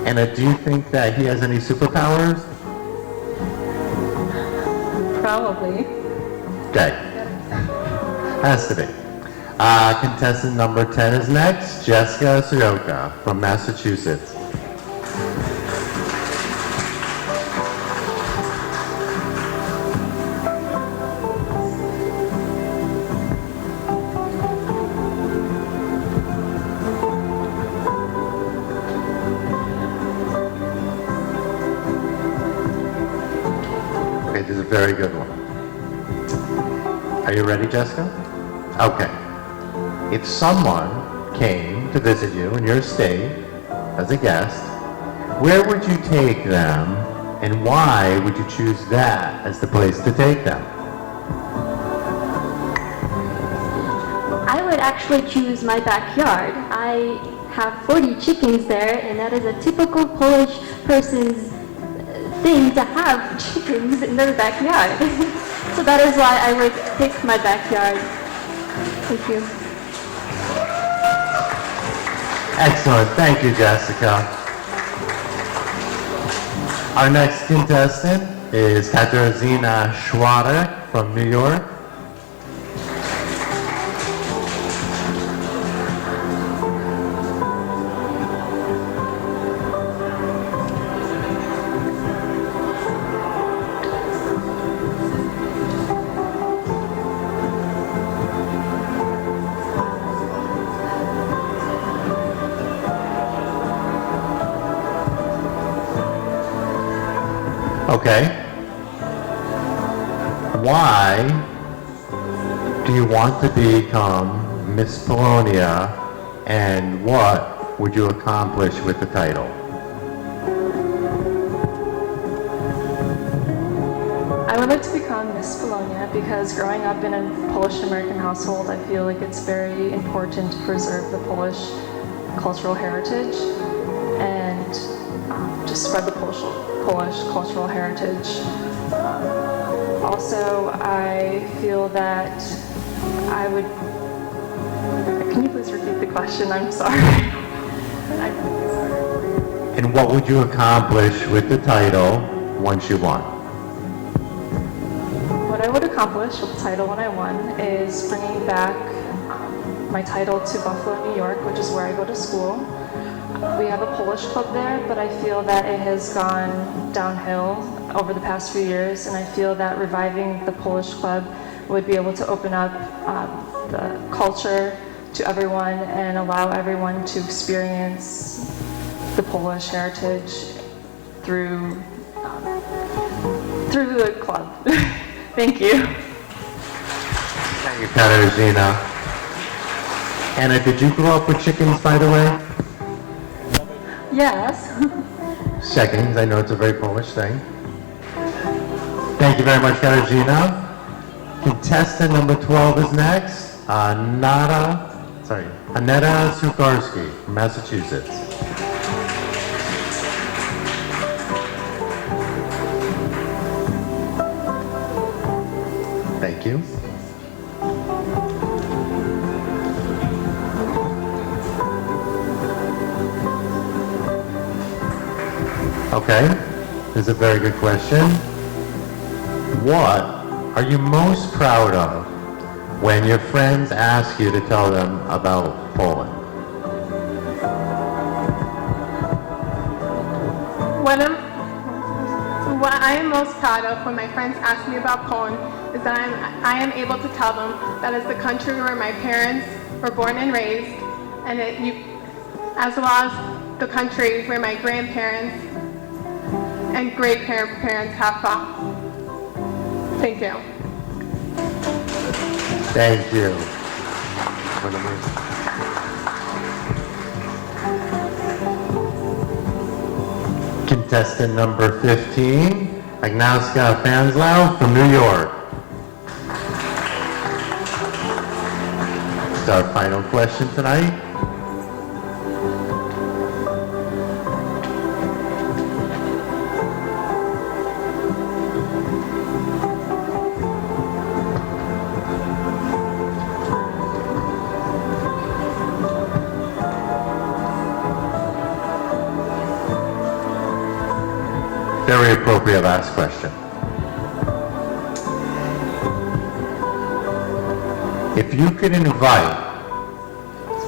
Anna, do you think that he has any superpowers? Probably. Okay. Has to be. Contestant number 10 is next, Jessica Sudoka from Massachusetts. Okay, this is a very good one. Are you ready, Jessica? Okay. If someone came to visit you in your state as a guest, where would you take them and why would you choose that as the place to take them? I would actually choose my backyard. I have 40 chickens there, and that is a typical Polish person's thing to have chickens in their backyard. So that is why I would pick my backyard. Thank you. Excellent. Thank you, Jessica. Our next contestant is Katarzyna Schwader from New York. Okay. Why do you want to become Miss Polonia, and what would you accomplish with the title? I would like to become Miss Polonia because growing up in a Polish-American household, I feel like it's very important to preserve the Polish cultural heritage and just spread the Polish cultural heritage. Also, I feel that I would... Can you please repeat the question? I'm sorry. And what would you accomplish with the title once you won? What I would accomplish with the title when I won is bringing back my title to Buffalo, New York, which is where I go to school. We have a Polish club there, but I feel that it has gone downhill over the past few years, and I feel that reviving the Polish club would be able to open up the culture to everyone and allow everyone to experience the Polish heritage through the club. Thank you. Thank you, Katarzyna. Anna, did you grow up with chickens, by the way? Yes. Chickens, I know it's a very Polish thing. Thank you very much, Katarzyna. Contestant number 12 is next. Aneta Sukarski from Massachusetts. Thank you. Okay, this is a very good question. What are you most proud of when your friends ask you to tell them about Poland? I am most proud of when my friends ask me about Poland is that I am able to tell them that is the country where my parents were born and raised, and as well as the country where my grandparents and great-grandparents have fought. Thank you. Thank you. Contestant number 15, Agnieszka Fanslau from New York. It's our final question tonight. Very appropriate last question. If you could invite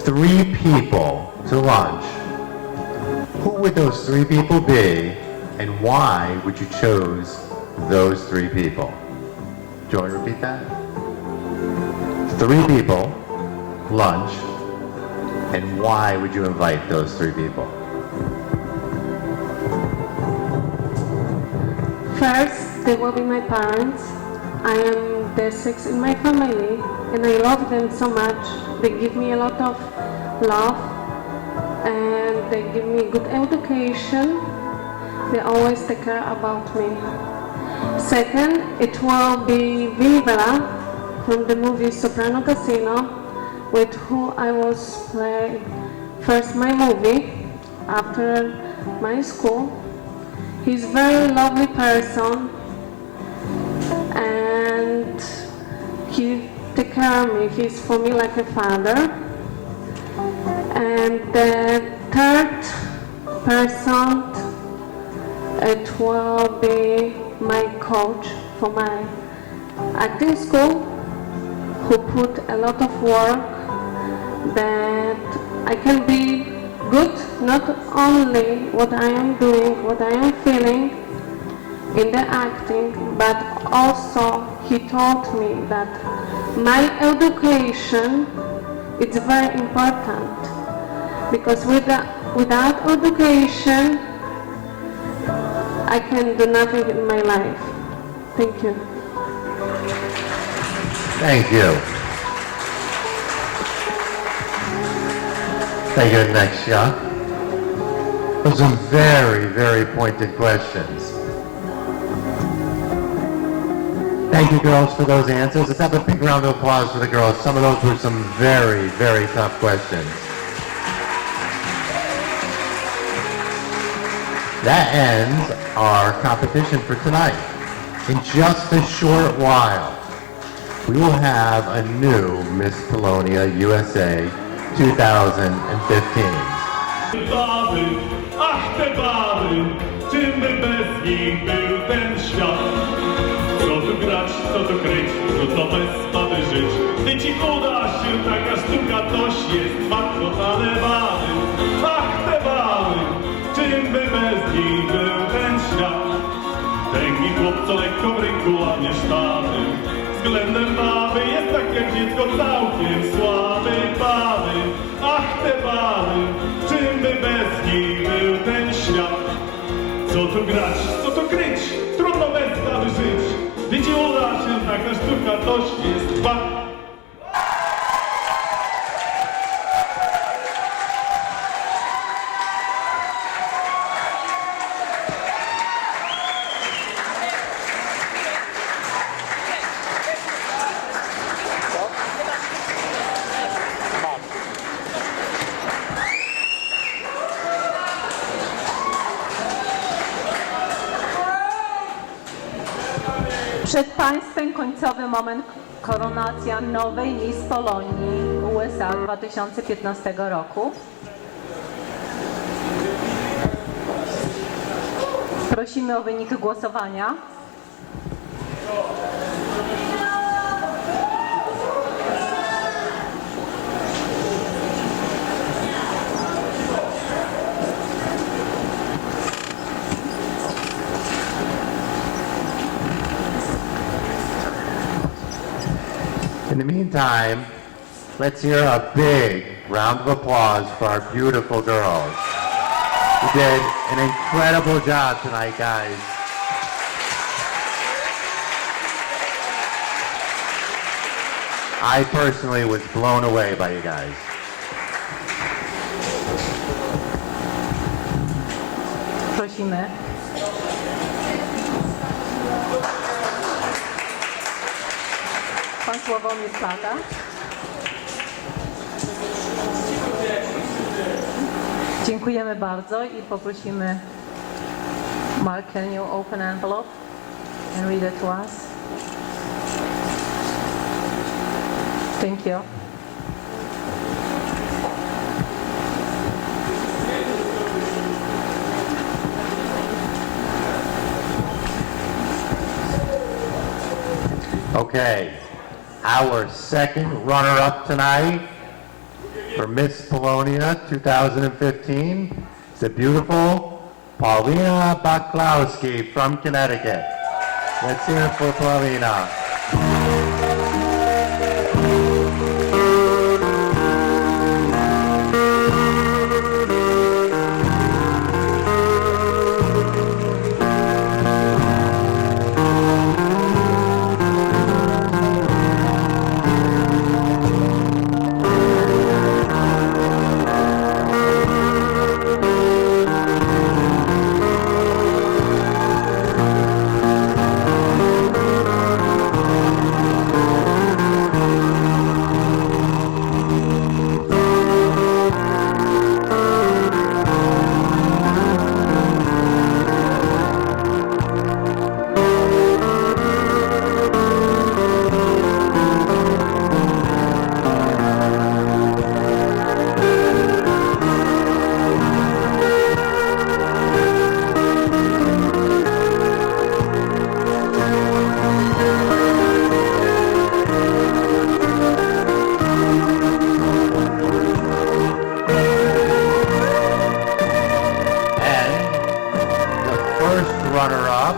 3 people to lunch, who would those 3 people be, and why would you choose those 3 people? Do you want to repeat that? 3 people, lunch, and why would you invite those 3 people? First, they will be my parents. I am the 6th in my family, and I love them so much. They give me a lot of love, and they give me good education. They always take care about me. Second, it will be Vinivera from the movie Soprano Casino, with who I was playing first my movie after my school. He's a very lovely person, and he takes care of me. He's for me like a father. And the third person, it will be my coach for my acting school, who put a lot of work that I can be good, not only what I am doing, what I am feeling in the acting, but also he taught me that my education is very important, because without education I can do nothing in my life. Thank you. Thank you. Thank you, Agnieszka. Those are very, very pointed questions. Thank you, girls, for those answers. Let's have a big round of applause for the girls. Some of those were some very, very tough questions. That ends our competition for tonight. In just a short while, we will have a new Miss Polonia USA 2015. Baby, ach te baby, czym by bez nich był ten świat? Co tu grać, co tu kryć, trudno bez baby żyć. Gdy ci uda się taka sztuka, toś jest matko zalewany. Ach te baby, czym by bez nich był ten świat? Tęgi chłopco lekko w ręku ładnie sztaty. Względem baby jest tak jak dziecko całkiem słaby baby. Ach te baby, czym by bez nich był ten świat? Co tu grać, co tu kryć, trudno bez baby żyć. Gdy ci uda się taka sztuka, toś jest wart. Przed Państwem końcowy moment, koronacja nowej Miss Polonii USA 2015 roku. Prosimy o wyniki głosowania. In the meantime, let's hear a big round of applause for our beautiful girls. You did an incredible job tonight, guys. I personally was blown away by you guys. Prosimy. Pan Sławomir Plata. Dziękujemy bardzo i poprosimy Mark, can you open envelope and read it to us? Thank you. Okay, our second runner-up tonight for Miss Polonia 2015 is the beautiful Paulina Baklowski from Connecticut. Let's hear it for Paulina. Runner-up,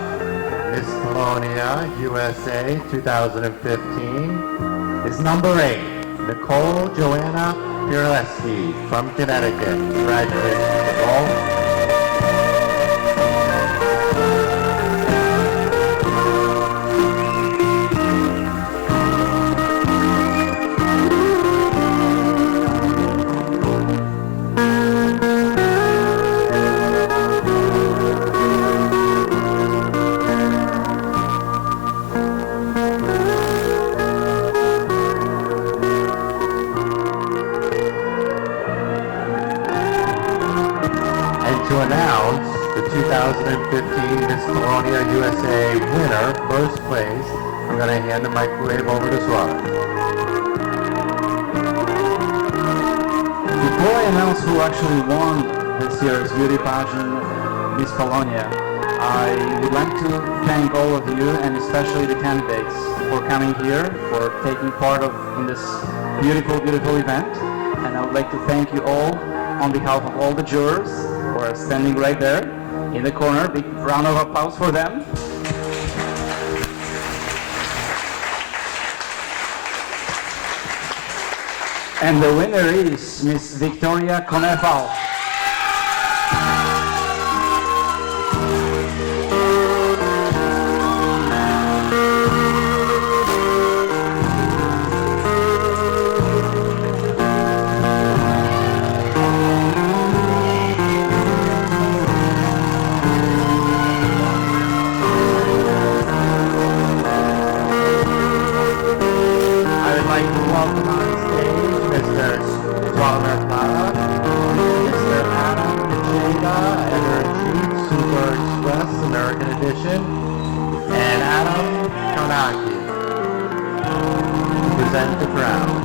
Miss Polonia USA 2015 is number 8, Nicole Joanna Pierleski from Connecticut. Congratulations, Nicole. To announce the 2015 Miss Polonia USA winner, first place, I'm going to hand the microwave over to Suara. Before I announce who actually won this year's beauty pageant, Miss Polonia, I would like to thank all of you and especially the candidates for coming here, for taking part in this beautiful, beautiful event. And I would like to thank you all on behalf of all the jurors who are standing right there in the corner. Big round of applause for them. And the winner is Miss Victoria Konefal. And Adam Konaki present the crown.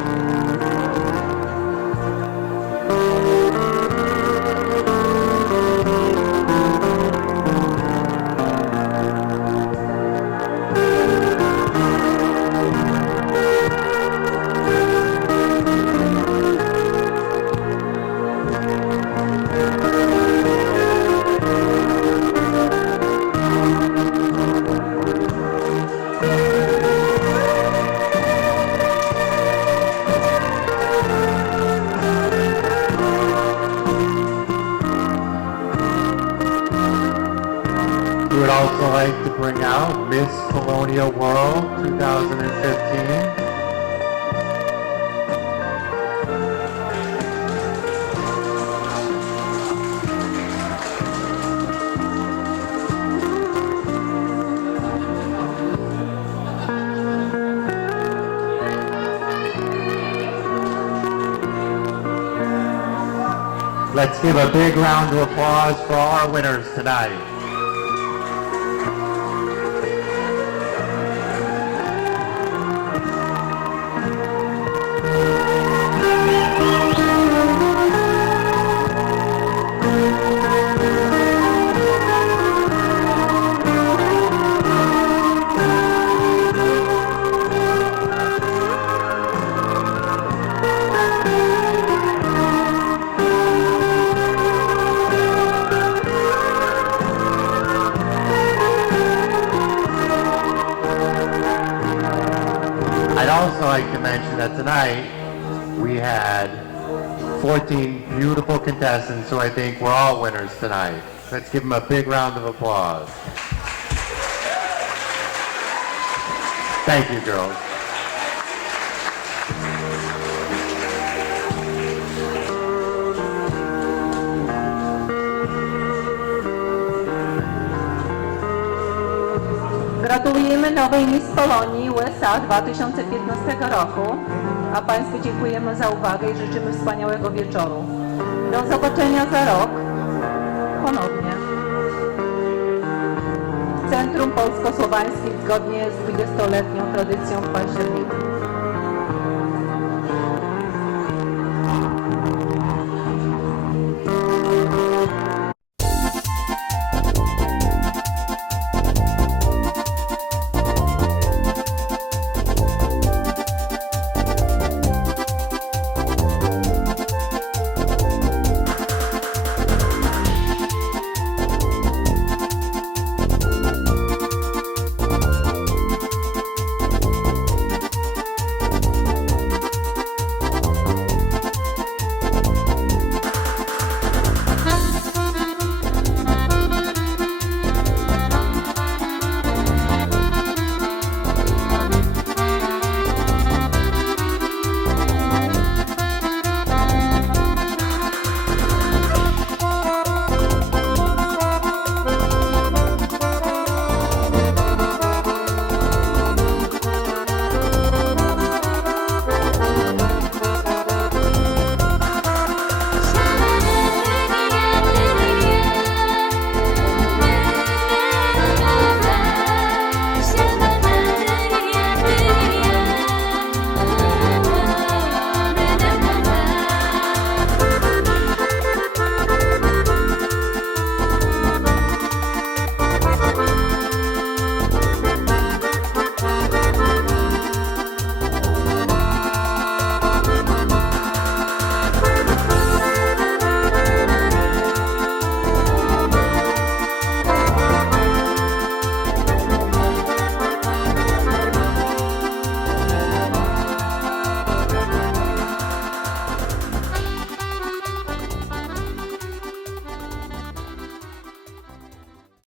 bring out Miss Polonia World 2015. Let's give a big round of applause for all our winners tonight. I'd also like to mention that tonight we had 14 beautiful contestants, so I think we're all winners tonight. Let's give them a big round of applause. Thank you, girls. Gratulujemy nowej Miss Polonii USA 2015 roku, a Państwu dziękujemy za uwagę i życzymy wspaniałego wieczoru. Do zobaczenia za rok ponownie w Centrum Polsko-Słowańskim zgodnie z 20-letnią tradycją w październiku.